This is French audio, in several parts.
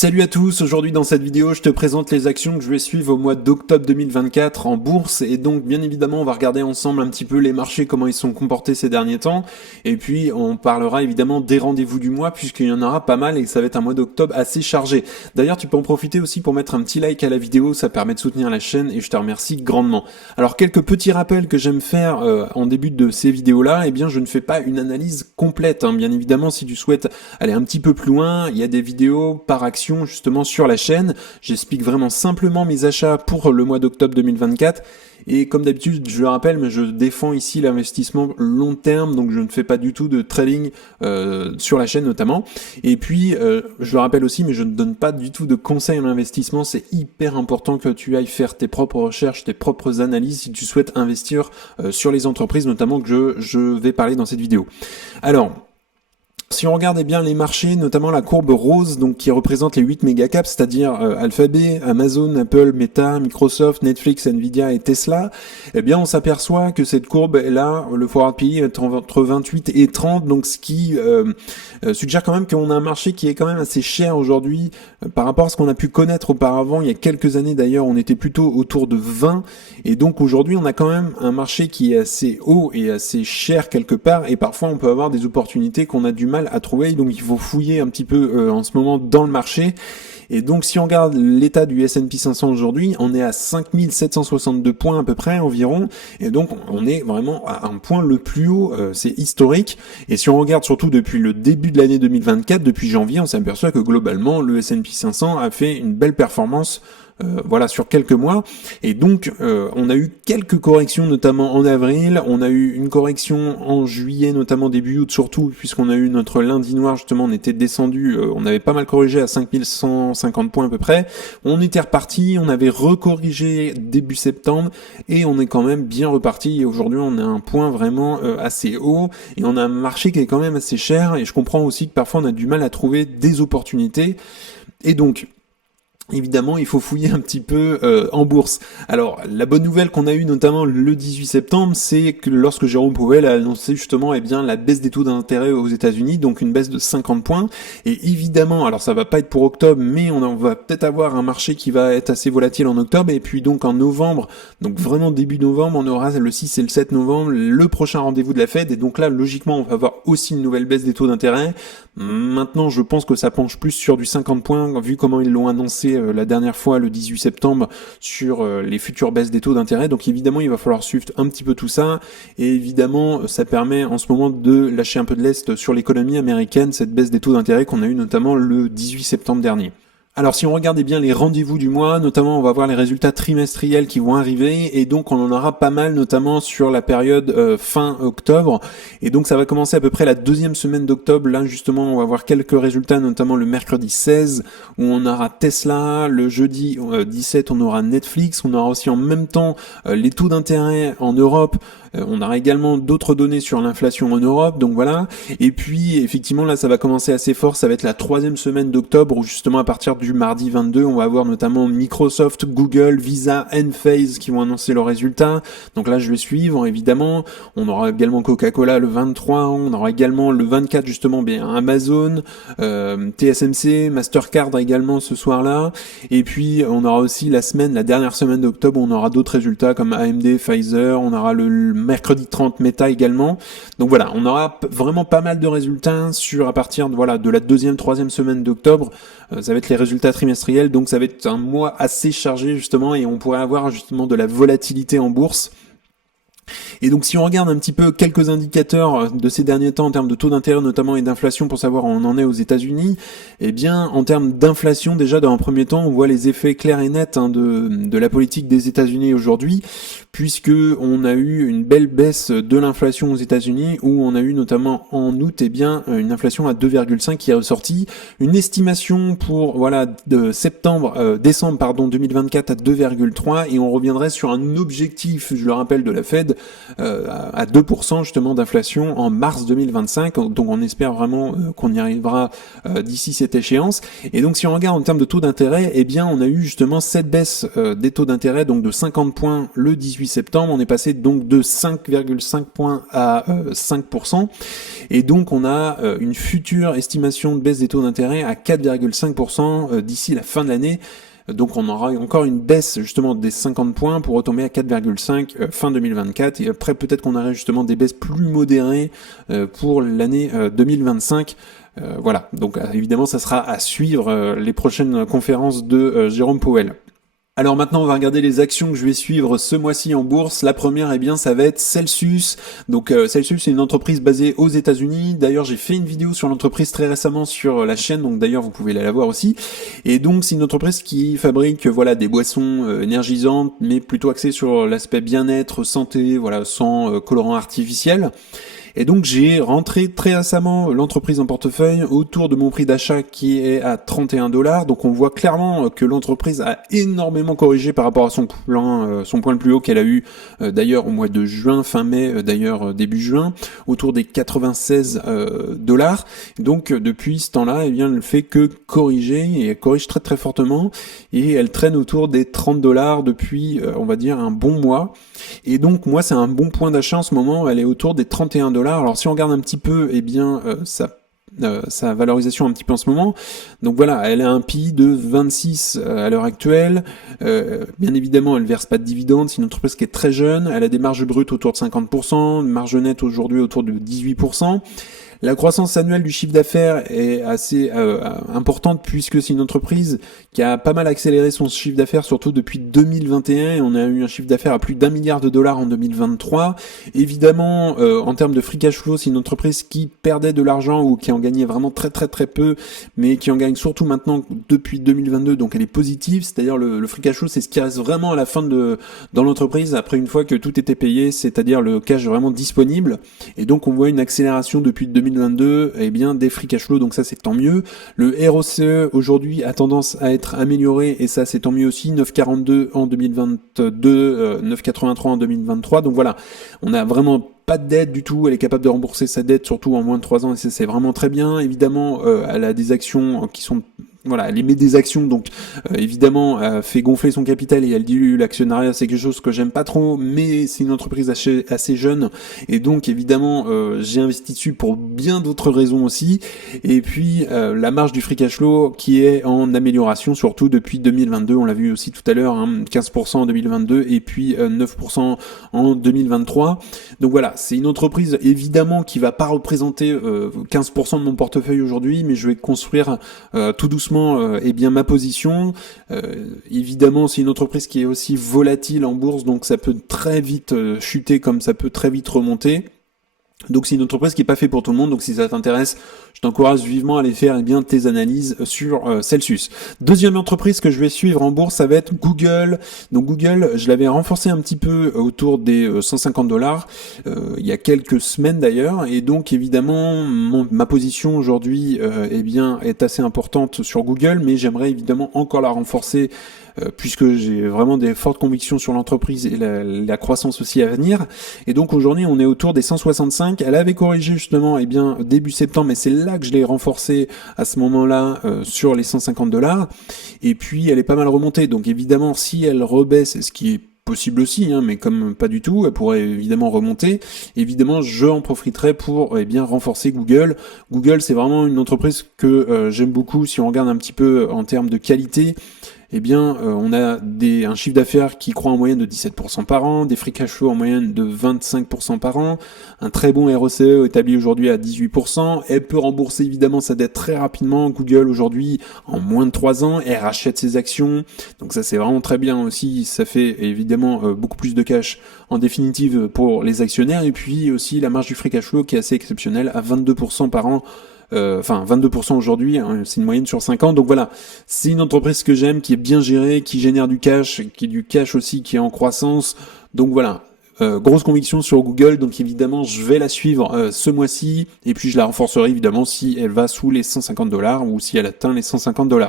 Salut à tous, aujourd'hui dans cette vidéo je te présente les actions que je vais suivre au mois d'octobre 2024 en bourse et donc bien évidemment on va regarder ensemble un petit peu les marchés, comment ils sont comportés ces derniers temps et puis on parlera évidemment des rendez-vous du mois puisqu'il y en aura pas mal et ça va être un mois d'octobre assez chargé. D'ailleurs tu peux en profiter aussi pour mettre un petit like à la vidéo, ça permet de soutenir la chaîne et je te remercie grandement. Alors quelques petits rappels que j'aime faire en début de ces vidéos là, eh bien je ne fais pas une analyse complète, bien évidemment si tu souhaites aller un petit peu plus loin, il y a des vidéos par action justement sur la chaîne. J'explique vraiment simplement mes achats pour le mois d'octobre 2024 et comme d'habitude je le rappelle, mais je défends ici l'investissement long terme, donc je ne fais pas du tout de trading sur la chaîne notamment. Et puis je le rappelle aussi, mais je ne donne pas du tout de conseils en investissement. C'est hyper important que tu ailles faire tes propres recherches, tes propres analyses si tu souhaites investir sur les entreprises notamment que je vais parler dans cette vidéo. Alors si on regarde bien les marchés, notamment la courbe rose, donc qui représente les 8 mégacaps, c'est-à-dire Alphabet, Amazon, Apple, Meta, Microsoft, Netflix, Nvidia et Tesla, eh bien on s'aperçoit que cette courbe est là, le forward PE est entre 28 et 30, donc ce qui suggère quand même qu'on a un marché qui est quand même assez cher aujourd'hui par rapport à ce qu'on a pu connaître auparavant. Il y a quelques années d'ailleurs, on était plutôt autour de 20, et donc aujourd'hui on a quand même un marché qui est assez haut et assez cher quelque part, et parfois on peut avoir des opportunités qu'on a du mal à trouver, donc il faut fouiller un petit peu en ce moment dans le marché. Et donc si on regarde l'état du S&P 500 aujourd'hui, on est à 5762 points à peu près environ, et donc on est vraiment à un point le plus haut, c'est historique. Et si on regarde surtout depuis le début de l'année 2024, depuis janvier, on s'aperçoit que globalement le S&P 500 a fait une belle performance voilà sur quelques mois, et donc on a eu quelques corrections notamment en avril, on a eu une correction en juillet notamment début août surtout puisqu'on a eu notre lundi noir, justement on était descendu, on avait pas mal corrigé à 5150 points à peu près, on était reparti, on avait recorrigé début septembre et on est quand même bien reparti, et aujourd'hui on a un point vraiment assez haut et on a un marché qui est quand même assez cher, et je comprends aussi que parfois on a du mal à trouver des opportunités, et donc évidemment, il faut fouiller un petit peu en bourse. Alors, la bonne nouvelle qu'on a eue notamment le 18 septembre, c'est que lorsque Jérôme Powell a annoncé justement la baisse des taux d'intérêt aux États-Unis, donc une baisse de 50 points. Et évidemment, alors ça va pas être pour octobre, mais on va peut-être avoir un marché qui va être assez volatile en octobre, et puis donc en novembre, donc vraiment début novembre, on aura le 6 et le 7 novembre, le prochain rendez-vous de la Fed, et donc là, logiquement, on va avoir aussi une nouvelle baisse des taux d'intérêt. Maintenant, je pense que ça penche plus sur du 50 points, vu comment ils l'ont annoncé la dernière fois le 18 septembre sur les futures baisses des taux d'intérêt. Donc évidemment il va falloir suivre un petit peu tout ça, et évidemment ça permet en ce moment de lâcher un peu de lest sur l'économie américaine, cette baisse des taux d'intérêt qu'on a eu notamment le 18 septembre dernier. Alors si on regardait bien les rendez-vous du mois, notamment on va voir les résultats trimestriels qui vont arriver, et donc on en aura pas mal notamment sur la période fin octobre, et donc ça va commencer à peu près la deuxième semaine d'octobre. Là justement on va voir quelques résultats, notamment le mercredi 16 où on aura Tesla, le jeudi 17 on aura Netflix, on aura aussi en même temps les taux d'intérêt en Europe. On aura également d'autres données sur l'inflation en Europe, donc voilà. Et puis effectivement là ça va commencer assez fort, ça va être la troisième semaine d'octobre où justement à partir du mardi 22 on va avoir notamment Microsoft, Google, Visa, Enphase qui vont annoncer leurs résultats. Donc là je vais suivre évidemment. On aura également Coca-Cola le 23, on aura également le 24 justement Amazon, TSMC, Mastercard également ce soir-là. Et puis on aura aussi la dernière semaine d'octobre où on aura d'autres résultats comme AMD, Pfizer, on aura le mercredi 30 Meta également. Donc voilà, on aura vraiment pas mal de résultats à partir de la deuxième, troisième semaine d'octobre. Ça va être les résultats trimestriels, donc ça va être un mois assez chargé justement, et on pourrait avoir justement de la volatilité en bourse. Et donc si on regarde un petit peu quelques indicateurs de ces derniers temps en termes de taux d'intérêt notamment et d'inflation pour savoir où on en est aux États-Unis, eh bien en termes d'inflation déjà dans un premier temps on voit les effets clairs et nets de la politique des États-Unis aujourd'hui, puisque on a eu une belle baisse de l'inflation aux États-Unis où on a eu notamment en août une inflation à 2,5 qui est ressortie, une estimation pour de décembre 2024 à 2,3, et on reviendrait sur un objectif, je le rappelle, de la Fed à 2% justement d'inflation en mars 2025, donc on espère vraiment qu'on y arrivera d'ici cette échéance. Et donc si on regarde en termes de taux d'intérêt, eh bien on a eu justement cette baisse des taux d'intérêt, donc de 50 points le 18 18 septembre, on est passé donc de 5,5 points à 5%. Et donc on a une future estimation de baisse des taux d'intérêt à 4,5% d'ici la fin de l'année. Donc on aura encore une baisse justement des 50 points pour retomber à 4,5 fin 2024. Et après peut-être qu'on aurait justement des baisses plus modérées pour l'année 2025. Voilà, donc évidemment ça sera à suivre les prochaines conférences de Jérôme Powell. Alors maintenant on va regarder les actions que je vais suivre ce mois-ci en bourse. La première, eh bien, ça va être Celsius. Donc Celsius, c'est une entreprise basée aux États-Unis. D'ailleurs, j'ai fait une vidéo sur l'entreprise très récemment sur la chaîne, donc d'ailleurs vous pouvez la voir aussi. Et donc c'est une entreprise qui fabrique voilà des boissons énergisantes, mais plutôt axées sur l'aspect bien-être, santé, voilà, sans colorant artificiel. Et donc j'ai rentré très récemment l'entreprise en portefeuille autour de mon prix d'achat qui est à 31 $. Donc on voit clairement que l'entreprise a énormément corrigé par rapport à son point le plus haut qu'elle a eu d'ailleurs au mois de juin, fin mai, d'ailleurs début juin, autour des 96 $. Donc depuis ce temps-là, eh bien, elle ne fait que corriger et elle corrige très très fortement et elle traîne autour des 30 $ depuis on va dire un bon mois. Et donc moi c'est un bon point d'achat en ce moment, elle est autour des 31 $. Alors si on regarde un petit peu, eh bien sa valorisation un petit peu en ce moment. Donc voilà, elle a un PI de 26 à l'heure actuelle. Bien évidemment, elle verse pas de dividendes, c'est une entreprise qui est très jeune. Elle a des marges brutes autour de 50%, une marge nette aujourd'hui autour de 18%. La croissance annuelle du chiffre d'affaires est assez importante puisque c'est une entreprise qui a pas mal accéléré son chiffre d'affaires, surtout depuis 2021. Et on a eu un chiffre d'affaires à plus d'1 milliard $ en 2023. Évidemment, en termes de free cash flow, c'est une entreprise qui perdait de l'argent ou qui en gagnait vraiment très très très peu, mais qui en gagne surtout maintenant depuis 2022. Donc elle est positive, c'est-à-dire le free cash flow, c'est ce qui reste vraiment à la fin dans l'entreprise après une fois que tout était payé, c'est-à-dire le cash vraiment disponible. Et donc on voit une accélération depuis 2022, eh bien des free cash flow, donc ça c'est tant mieux. Le ROCE aujourd'hui a tendance à être amélioré et ça c'est tant mieux aussi, 9,42 en 2022, 9,83 en 2023. Donc voilà, on a vraiment pas de dette du tout, elle est capable de rembourser sa dette surtout en moins de 3 ans et c'est vraiment très bien. Évidemment, elle a des actions qui sont voilà, elle émet des actions, donc évidemment fait gonfler son capital et elle dilue l'actionnariat, c'est quelque chose que j'aime pas trop, mais c'est une entreprise assez jeune, et donc évidemment j'ai investi dessus pour bien d'autres raisons aussi, et puis la marge du free cash flow qui est en amélioration, surtout depuis 2022, on l'a vu aussi tout à l'heure, hein, 15% en 2022, et puis 9% en 2023, donc voilà, c'est une entreprise évidemment qui va pas représenter 15% de mon portefeuille aujourd'hui, mais je vais construire tout doucement bien ma position. Évidemment, c'est une entreprise qui est aussi volatile en bourse, donc ça peut très vite chuter comme ça peut très vite remonter. Donc c'est une entreprise qui est pas faite pour tout le monde, donc si ça t'intéresse, je t'encourage vivement à aller faire tes analyses sur Celsius. Deuxième entreprise que je vais suivre en bourse, ça va être Google. Donc Google, je l'avais renforcé un petit peu autour des 150 $, il y a quelques semaines d'ailleurs, et donc évidemment ma position aujourd'hui est assez importante sur Google, mais j'aimerais évidemment encore la renforcer puisque j'ai vraiment des fortes convictions sur l'entreprise et la croissance aussi à venir. Et donc aujourd'hui on est autour des 165. Elle avait corrigé justement début septembre, mais c'est là que je l'ai renforcée à ce moment-là sur les 150 $. Et puis elle est pas mal remontée. Donc évidemment si elle rebaisse, ce qui est possible aussi, hein, mais comme pas du tout, elle pourrait évidemment remonter. Évidemment, je en profiterai pour renforcer Google. Google, c'est vraiment une entreprise que j'aime beaucoup. Si on regarde un petit peu en termes de qualité, on a un chiffre d'affaires qui croît en moyenne de 17% par an, des free cash flow en moyenne de 25% par an, un très bon ROCE établi aujourd'hui à 18%. Elle peut rembourser évidemment sa dette très rapidement. Google aujourd'hui, en moins de 3 ans, elle rachète ses actions. Donc ça c'est vraiment très bien aussi. Ça fait évidemment beaucoup plus de cash en définitive pour les actionnaires. Et puis aussi la marge du free cash flow qui est assez exceptionnelle à 22% par an. 22% aujourd'hui, hein, c'est une moyenne sur 5 ans. Donc voilà, c'est une entreprise que j'aime, qui est bien gérée, qui génère du cash, qui est du cash aussi, qui est en croissance. Donc voilà, grosse conviction sur Google. Donc évidemment, je vais la suivre ce mois-ci. Et puis je la renforcerai évidemment si elle va sous les 150 $ ou si elle atteint les 150 $.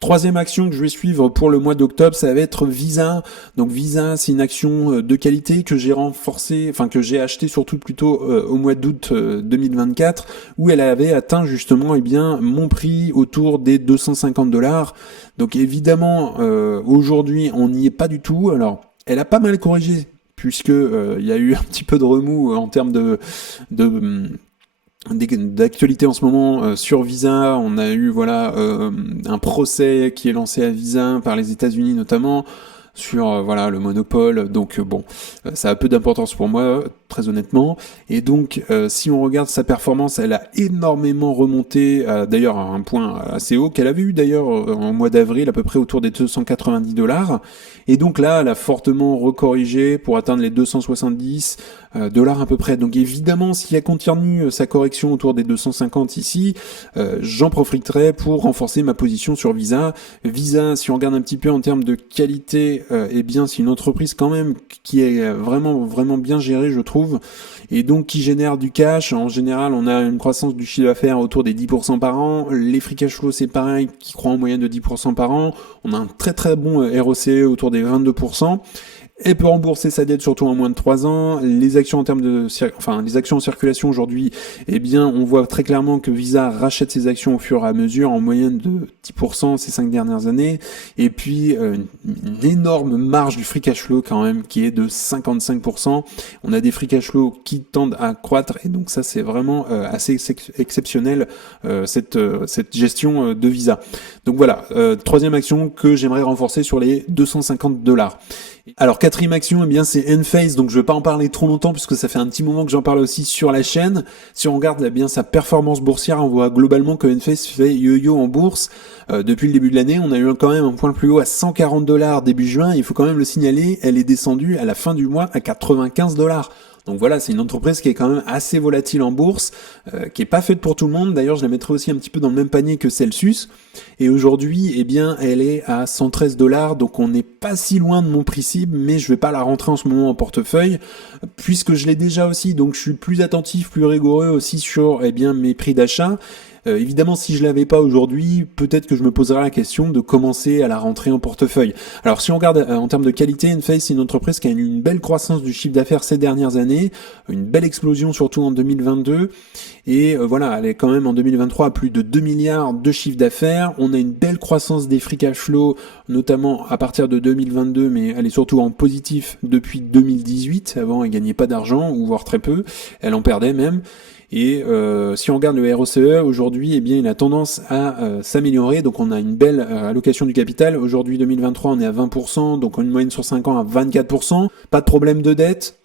Troisième action que je vais suivre pour le mois d'octobre, ça va être Visa. Donc Visa, c'est une action de qualité que j'ai renforcée, que j'ai acheté surtout plutôt au mois d'août 2024, où elle avait atteint justement mon prix autour des 250 $. Donc évidemment, aujourd'hui, on n'y est pas du tout. Alors elle a pas mal corrigé, puisque il y a eu un petit peu de remous en termes de d'actualité en ce moment sur Visa. On a eu voilà un procès qui est lancé à Visa par les États-Unis notamment sur voilà le monopole. Donc bon, ça a peu d'importance pour moi très honnêtement. Et donc si on regarde sa performance, elle a énormément remonté d'ailleurs à un point assez haut qu'elle avait eu d'ailleurs en mois d'avril à peu près autour des 290 $. Et donc là, elle a fortement recorrigé pour atteindre les 270 $ à peu près. Donc évidemment, si elle continue sa correction autour des 250 ici, j'en profiterai pour renforcer ma position sur Visa. Visa, si on regarde un petit peu en termes de qualité, eh bien c'est une entreprise quand même qui est vraiment bien gérée, je trouve, et donc qui génère du cash. En général, on a une croissance du chiffre d'affaires autour des 10% par an. Les free cash flow, c'est pareil, qui croît en moyenne de 10% par an. On a un très bon ROCE autour des 22%. Elle peut rembourser sa dette surtout en moins de 3 ans. Les actions en termes les actions en circulation aujourd'hui, eh bien, on voit très clairement que Visa rachète ses actions au fur et à mesure, en moyenne de 10% ces 5 dernières années. Et puis, une énorme marge du free cash flow quand même, qui est de 55%. On a des free cash flow qui tendent à croître, et donc ça, c'est vraiment assez exceptionnel, cette gestion de Visa. Donc voilà, troisième action que j'aimerais renforcer sur les 250 $. Alors quatrième action, eh bien c'est Enphase, donc je vais pas en parler trop longtemps puisque ça fait un petit moment que j'en parle aussi sur la chaîne. Si on regarde eh bien sa performance boursière, on voit globalement que Enphase fait yo-yo en bourse. Depuis le début de l'année, on a eu quand même un point le plus haut à 140 $ début juin. Il faut quand même le signaler, elle est descendue à la fin du mois à 95 $. Donc voilà, c'est une entreprise qui est quand même assez volatile en bourse, qui est pas faite pour tout le monde. D'ailleurs, je la mettrais aussi un petit peu dans le même panier que Celsius. Et aujourd'hui, eh bien, elle est à 113 $, donc on n'est pas si loin de mon prix cible, mais je vais pas la rentrer en ce moment en portefeuille, puisque je l'ai déjà aussi. Donc je suis plus attentif, plus rigoureux aussi sur, eh bien, mes prix d'achat. Évidemment, si je l'avais pas aujourd'hui, peut-être que je me poserais la question de commencer à la rentrer en portefeuille. Alors, si on regarde en termes de qualité, Enphase, c'est une entreprise qui a eu une belle croissance du chiffre d'affaires ces dernières années, une belle explosion surtout en 2022, et voilà, elle est quand même en 2023 à plus de 2 milliards de chiffre d'affaires. On a une belle croissance des free cash flow, notamment à partir de 2022, mais elle est surtout en positif depuis 2018. Avant, elle gagnait pas d'argent, ou voire très peu, elle en perdait même. Et si on regarde le ROCE aujourd'hui, eh bien il a tendance à s'améliorer. Donc on a une belle allocation du capital. Aujourd'hui 2023, on est à 20%, donc une moyenne sur 5 ans à 24%. Pas de problème de dette.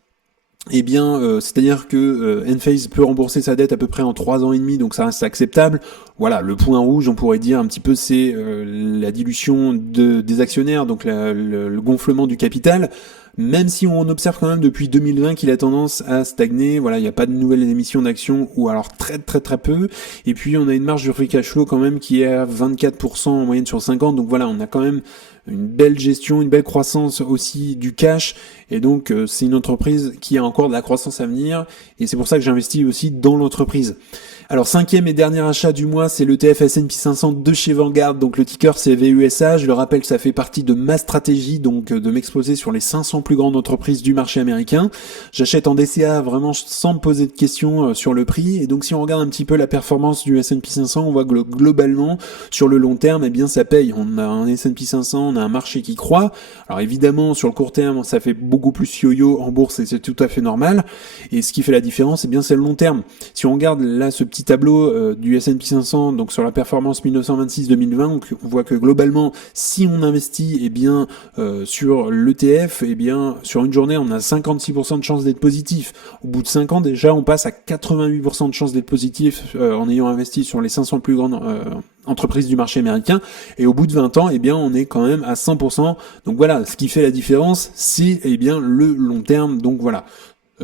Eh bien, c'est-à-dire que Enphase peut rembourser sa dette à peu près en 3 ans et demi, donc ça reste acceptable. Voilà, le point rouge, on pourrait dire un petit peu, c'est la dilution des actionnaires, donc le gonflement du capital. Même si on observe quand même depuis 2020 qu'il a tendance à stagner, voilà, il n'y a pas de nouvelles émissions d'actions, ou alors très peu. Et puis on a une marge de free cash flow quand même qui est à 24% en moyenne sur 5 ans, donc voilà, on a quand même une belle gestion, une belle croissance aussi du cash, et donc c'est une entreprise qui a encore de la croissance à venir, et c'est pour ça que j'investis aussi dans l'entreprise. Alors cinquième et dernier achat du mois, c'est l'ETF S&P 500 de chez Vanguard, donc le ticker c'est VUSA. Je le rappelle que ça fait partie de ma stratégie, donc de m'exposer sur les 500 plus grandes entreprises du marché américain. J'achète en DCA vraiment sans me poser de questions sur le prix, et donc si on regarde un petit peu la performance du S&P 500, on voit que globalement sur le long terme, eh bien ça paye. On a un S&P 500, on a un marché qui croît. Alors évidemment sur le court terme, ça fait beaucoup plus yo-yo en bourse, et c'est tout à fait normal. Et ce qui fait la différence, eh bien c'est le long terme. Si on regarde là ce petit tableau du S&P 500, donc sur la performance 1926-2020, on voit que globalement, si on investit eh bien sur l'ETF, eh bien sur une journée, on a 56% de chance d'être positif. Au bout de 5 ans, déjà, on passe à 88% de chance d'être positif en ayant investi sur les 500 plus grandes entreprises du marché américain. Et au bout de 20 ans, eh bien, on est quand même à 100%. Donc voilà, ce qui fait la différence, c'est eh bien le long terme. Donc voilà.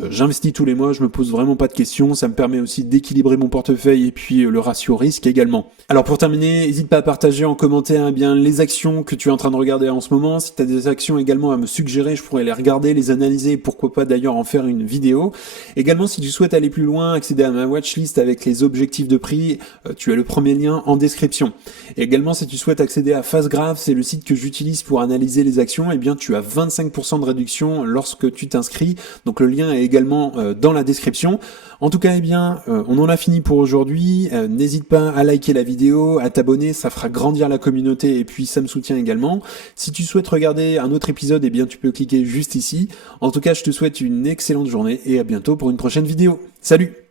J'investis tous les mois, je me pose vraiment pas de questions, ça me permet aussi d'équilibrer mon portefeuille et puis le ratio risque également. Alors pour terminer, n'hésite pas à partager en commentaire eh bien les actions que tu es en train de regarder en ce moment. Si tu as des actions également à me suggérer, je pourrais les regarder, les analyser, pourquoi pas d'ailleurs en faire une vidéo. Également, si tu souhaites aller plus loin, accéder à ma watchlist avec les objectifs de prix, tu as le premier lien en description. Et également, si tu souhaites accéder à FastGraph, c'est le site que j'utilise pour analyser les actions, eh bien tu as 25% de réduction lorsque tu t'inscris. Donc le lien est également dans la description. En tout cas, on en a fini pour aujourd'hui. N'hésite pas à liker la vidéo, à t'abonner, ça fera grandir la communauté et puis ça me soutient également. Si tu souhaites regarder un autre épisode, tu peux cliquer juste ici. En tout cas, je te souhaite une excellente journée et à bientôt pour une prochaine vidéo. Salut!